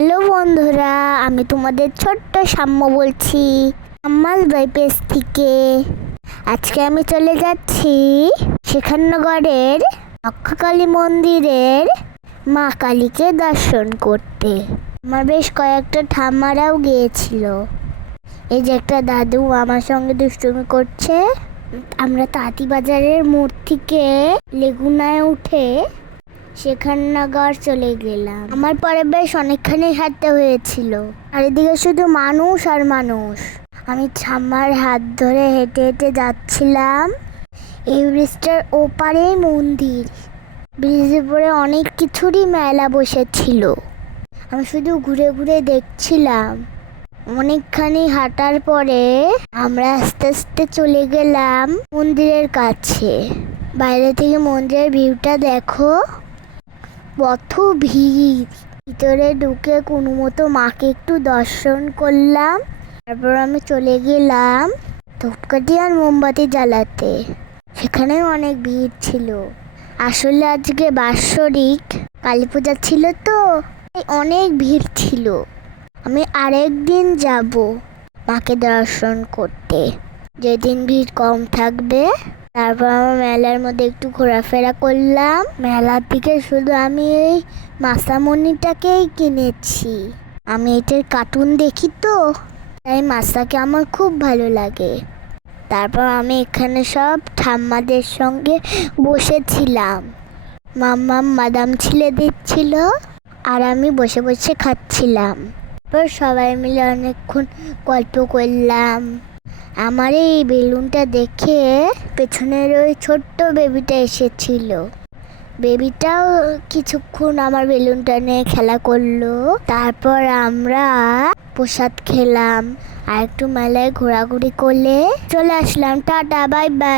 Hello বন্ধুরা, আমি তোমাদের ছোট্ট সাম্য বলছি আমার পেজ থেকে। আজকে আমি চলে যাচ্ছি শেখাননগরের রক্ষাকালী মন্দিরের মা কালীকে দর্শন করতে। আমার বেশ কয়েকটা ঠাম্মারাও গিয়েছিল। এই যে একটা দাদু আমার সঙ্গে দুষ্টুমি করছে। আমরা তাঁতিবাজারের মোড় থেকে লেগুনায় উঠে শেখাননগর চলে গেলাম। আমার পরে বেশ অনেকখানি হাঁটতে হয়েছিল। চারিদিকে শুধু মানুষ আর মানুষ। আমি ঠাম্মার হাত ধরে হেঁটে হেঁটে যাচ্ছিলাম। এই ব্রিজটার ওপারেই মন্দির। ব্রিজের উপরে অনেক কিছুরই মেলা বসেছিল। আমি শুধু ঘুরে ঘুরে দেখছিলাম। অনেকখানি হাঁটার পরে আমরা আস্তে আস্তে চলে গেলাম মন্দিরের কাছে। বাইরে থেকে মন্দিরের ভিউটা দেখো, কত ভিড়। ভিতরে ঢুকে কোনো মতো মাকে একটু দর্শন করলাম। তারপর আমি চলে গেলাম ধূপকাঠি আর মোমবাতি জ্বালাতে। সেখানেও অনেক ভিড় ছিল। আসলে আজকে বাৎসরিক কালী পূজা ছিল, তো অনেক ভিড় ছিল। আমি আরেকদিন যাব মাকে দর্শন করতে, যেদিন ভিড় কম থাকবে। তারপর আমার মেলার মধ্যে একটু ঘোরাফেরা করলাম। মেলার থেকে শুধু আমি এই মাসামণিটাকেই কিনেছি। আমি এটার কার্টুন দেখি, তো তাই মাসাকে আমার খুব ভালো লাগে। তারপর আমি এখানে সব ঠাম্মাদের সঙ্গে বসেছিলাম। মাম্মা বাদাম ছিলে দিচ্ছিল আর আমি বসে বসে খাচ্ছিলাম। তারপর সবাই মিলে অনেকক্ষণ গল্প করলাম। আমার এই বেলুনটা দেখে পেছনের ওই ছোট্ট বেবিটা এসেছিল। বেবিটাও কিছুক্ষণ আমার বেলুনটা নিয়ে খেলা করলো। তারপর আমরা প্রসাদ খেলাম আর একটু মেলায় ঘোরাঘুরি করলে চলে আসলাম। Tata, bye bye.